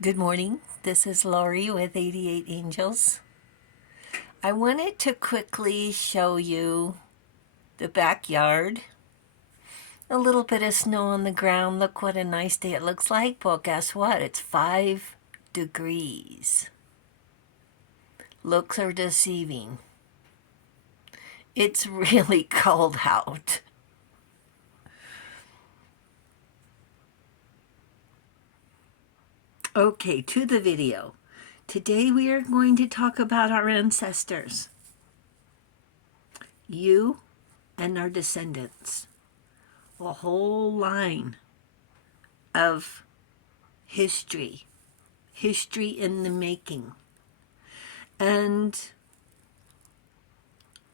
Good morning. This is Laurie with 88 Angels. I wanted to quickly show you the backyard. A little bit of snow on the ground. Look what a nice day it looks like. Well, guess what? It's 5 degrees. Looks are deceiving. It's really cold out. Okay, to the video. Today we are going to talk about our ancestors. You and our descendants. A whole line of history in the making. And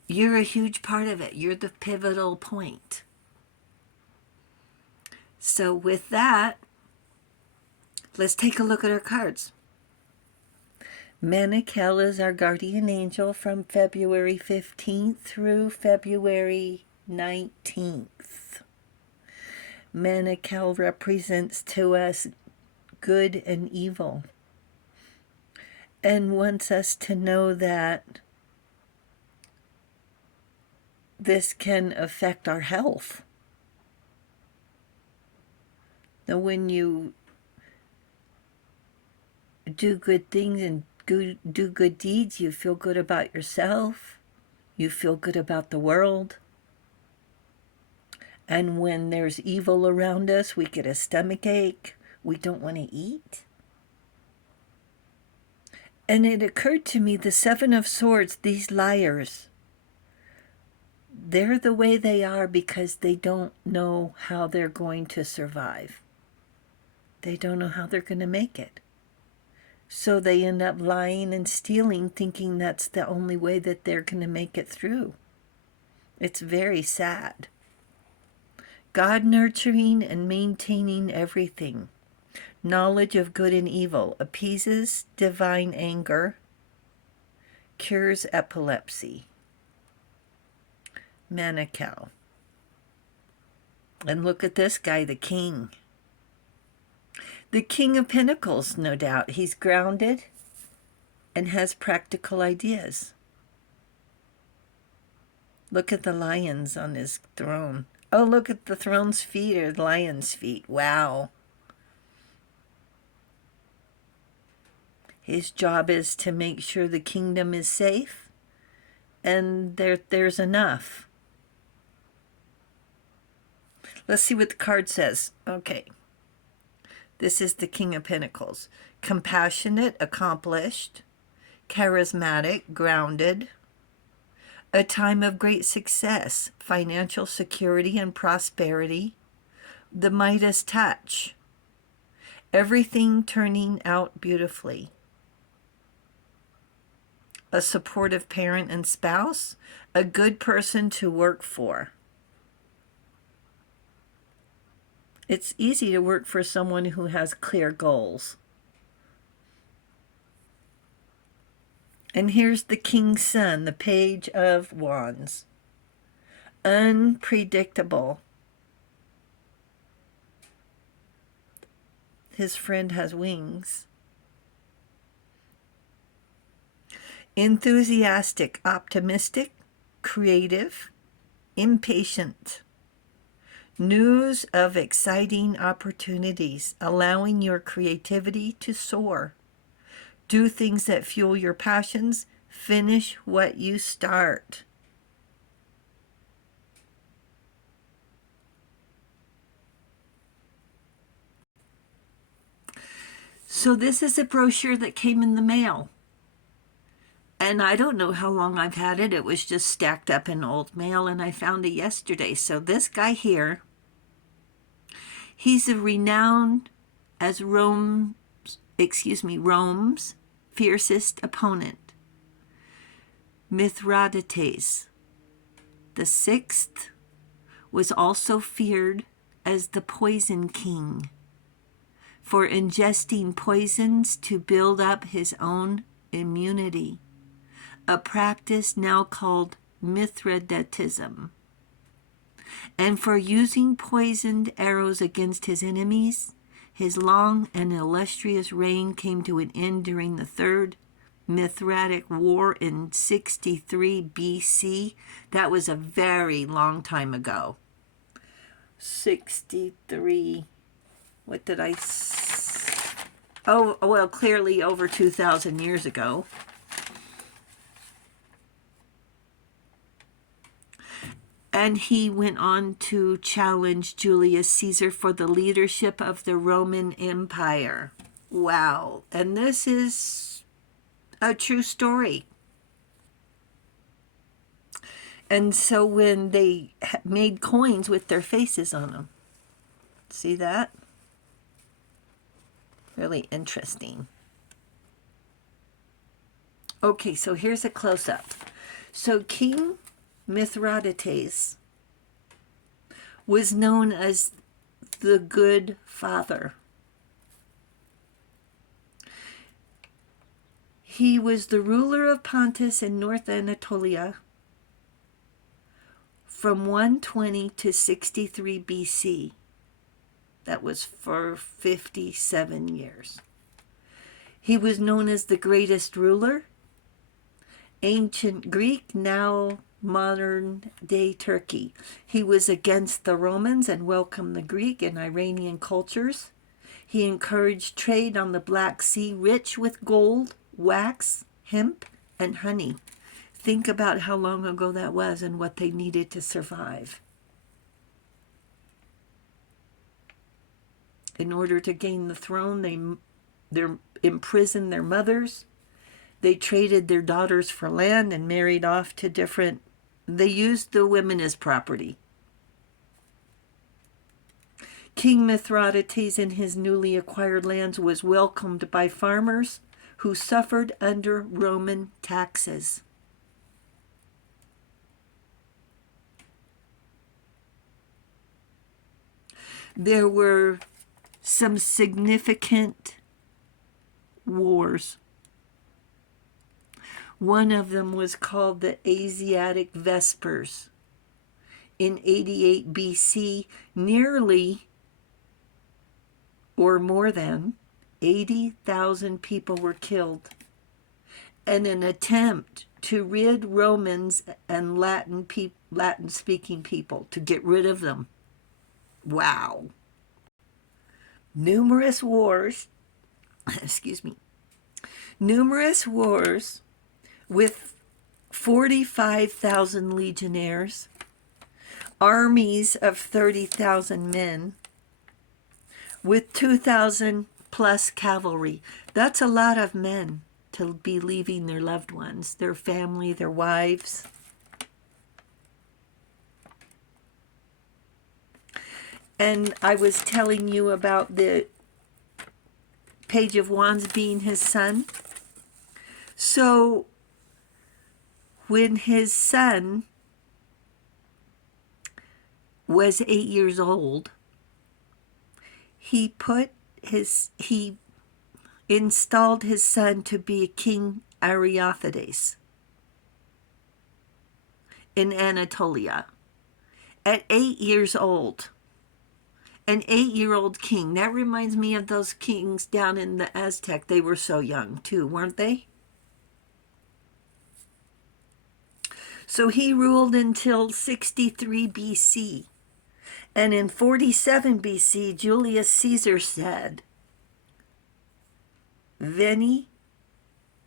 you're a huge part of it. You're the pivotal point. So with that, let's take a look at our cards. Manakel is our guardian angel from February 15th through February 19th. Manakel represents to us good and evil and wants us to know that this can affect our health. Now, when you do good things and do good deeds, you feel good about yourself, you feel good about the world. And when there's evil around us, we get a stomach ache, we don't want to eat. And it occurred to me, the Seven of Swords, these liars, they're the way they are because they don't know how they're going to survive. They don't know how they're going to make it. So they end up lying and stealing, thinking that's the only way that they're going to make it through. It's very sad. God nurturing and maintaining everything. Knowledge of good and evil. Appeases divine anger. Cures epilepsy. Manakel. And look at this guy, the king. The King of Pentacles, no doubt. He's grounded and has practical ideas. Look at the lions on his throne. Oh, look at the throne's feet or the lion's feet. Wow. His job is to make sure the kingdom is safe and there's enough. Let's see what the card says. Okay. This is the King of Pentacles. Compassionate, accomplished, charismatic, grounded. A time of great success, financial security and prosperity. The Midas touch. Everything turning out beautifully. A supportive parent and spouse. A good person to work for. It's easy to work for someone who has clear goals. And here's the King's Son, the Page of Wands. Unpredictable. His friend has wings. Enthusiastic, optimistic, creative, impatient. News of exciting opportunities, allowing your creativity to soar. Do things that fuel your passions. Finish what you start. So this is a brochure that came in the mail. And I don't know how long I've had it. It was just stacked up in old mail, and I found it yesterday. So this guy here, he's a renowned as Rome's fiercest opponent. Mithridates the sixth was also feared as the Poison King for ingesting poisons to build up his own immunity, a practice now called Mithridatism, and for using poisoned arrows against his enemies, His long and illustrious reign came to an end during the Third Mithridatic War in 63 BC. That was a very long time ago. 63, what did I oh, well, clearly over 2,000 years ago. And he went on to challenge Julius Caesar for the leadership of the Roman Empire. Wow. And this is a true story. And so when they made coins with their faces on them, see that? Really interesting. Okay, so here's a close-up. So King Mithridates was known as the Good Father. He was the ruler of Pontus in North Anatolia from 120 to 63 BC. That was for 57 years. He was known as the greatest ruler. Ancient Greek, now modern-day Turkey. He was against the Romans and welcomed the Greek and Iranian cultures. He encouraged trade on the Black Sea, rich with gold, wax, hemp, and honey. Think about how long ago that was and what they needed to survive. In order to gain the throne, they imprisoned their mothers. They traded their daughters for land and married off to different... They used the women as property. King Mithridates in his newly acquired lands was welcomed by farmers who suffered under Roman taxes. There were some significant wars. One of them was called the Asiatic Vespers. In 88 BC, nearly or more than 80,000 people were killed in an attempt to rid Romans and Latin-speaking people, to get rid of them. Wow. Numerous wars, numerous wars with 45,000 legionnaires, armies of 30,000 men, with 2,000 plus cavalry. That's a lot of men to be leaving their loved ones, their family, their wives. And I was telling you about the Page of Wands being his son. So when his son was 8 years old, he installed his son to be King Ariarathes in Anatolia at 8 years old. An 8-year-old king. That reminds me of those kings down in the Aztec. They were so young too, weren't they? So he ruled until 63 BC. And in 47 BC, Julius Caesar said, Veni,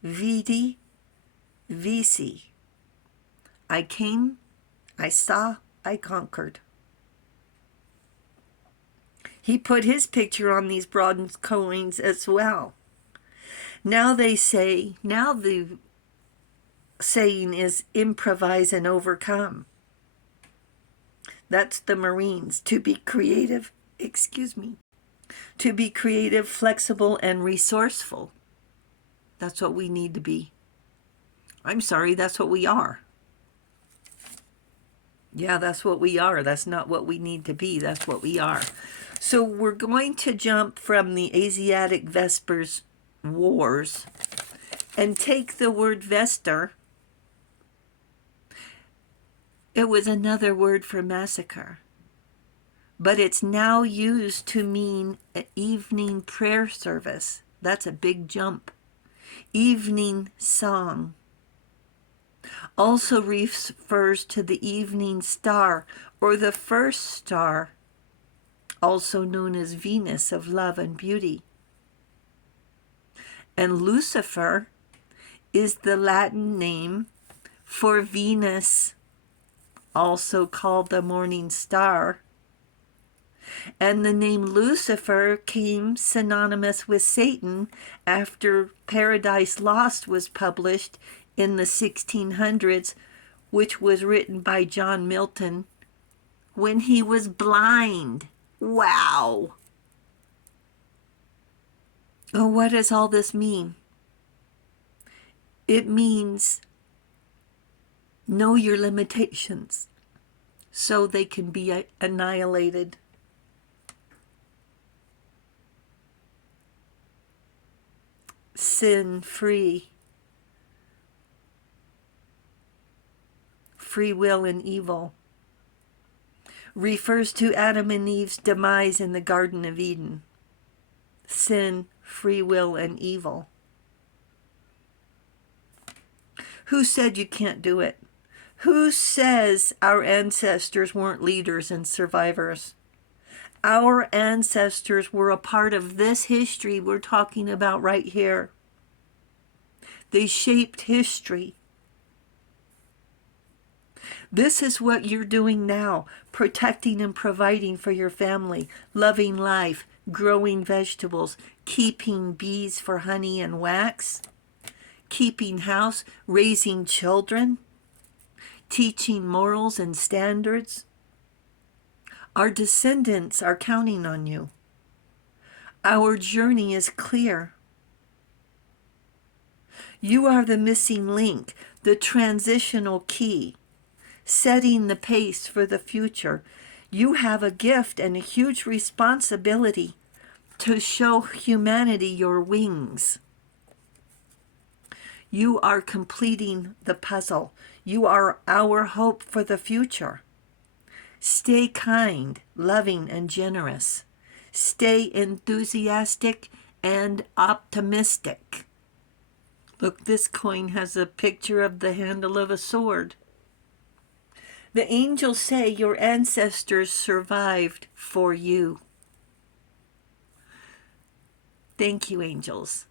vidi, vici. I came, I saw, I conquered. He put his picture on these bronze coins as well. Now the saying is improvise and overcome. That's the Marines, to be creative, to be creative, flexible, and resourceful. That's what we need to be. I'm sorry, that's what we are. Yeah, that's what we are. That's not what we need to be. That's what we are. So we're going to jump from the Asiatic Vespers Wars and take the word Vester. It was another word for massacre. but it's now used to mean an evening prayer service. That's a big jump. Evening song. Also refers to the evening star or the first star, also known as Venus of love and beauty. And Lucifer is the Latin name for Venus, also called the morning star. And the name Lucifer came synonymous with Satan after Paradise Lost was published in the 1600s, which was written by John Milton when he was blind. Wow! Oh, what does all this mean? It means know your limitations so they can be annihilated. Sin free. Free will and evil. Refers to Adam and Eve's demise in the Garden of Eden. Sin, free will, and evil. Who said you can't do it? Who says our ancestors weren't leaders and survivors? Our ancestors were a part of this history we're talking about right here. They shaped history. This is what you're doing now, protecting and providing for your family, loving life, growing vegetables, keeping bees for honey and wax, keeping house, raising children, teaching morals and standards. Our descendants are counting on you. Our journey is clear. You are the missing link, the transitional key, setting the pace for the future. You have a gift and a huge responsibility to show humanity your wings. You are completing the puzzle. You are our hope for the future. Stay kind, loving, and generous. Stay enthusiastic and optimistic. Look, this coin has a picture of the handle of a sword. The angels say your ancestors survived for you. Thank you, angels.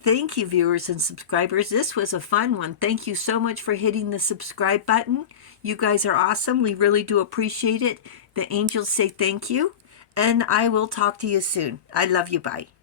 Thank you, viewers and subscribers. This was a fun one. Thank you so much for hitting the subscribe button. You guys are awesome. We really do appreciate it. The angels say thank you, and I will talk to you soon. I love you. Bye.